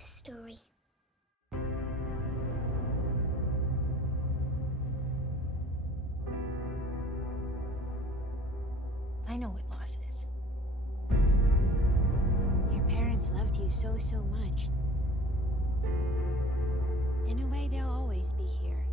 the story. I know what loss is. Your parents loved you so, so much. In a way, they'll always be here.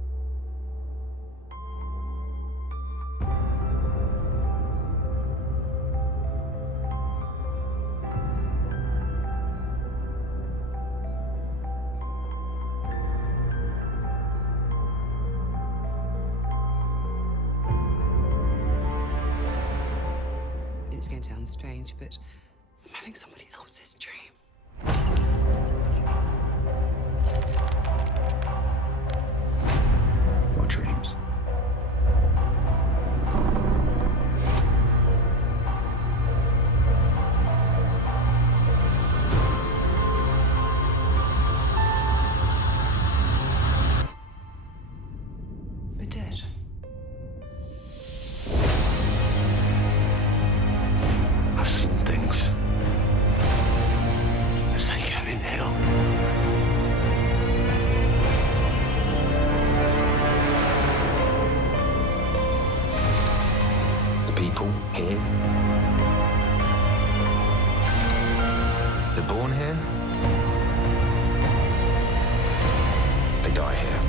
It's going to sound strange, but I'm having somebody else's dream. Here. They're born here. They die here.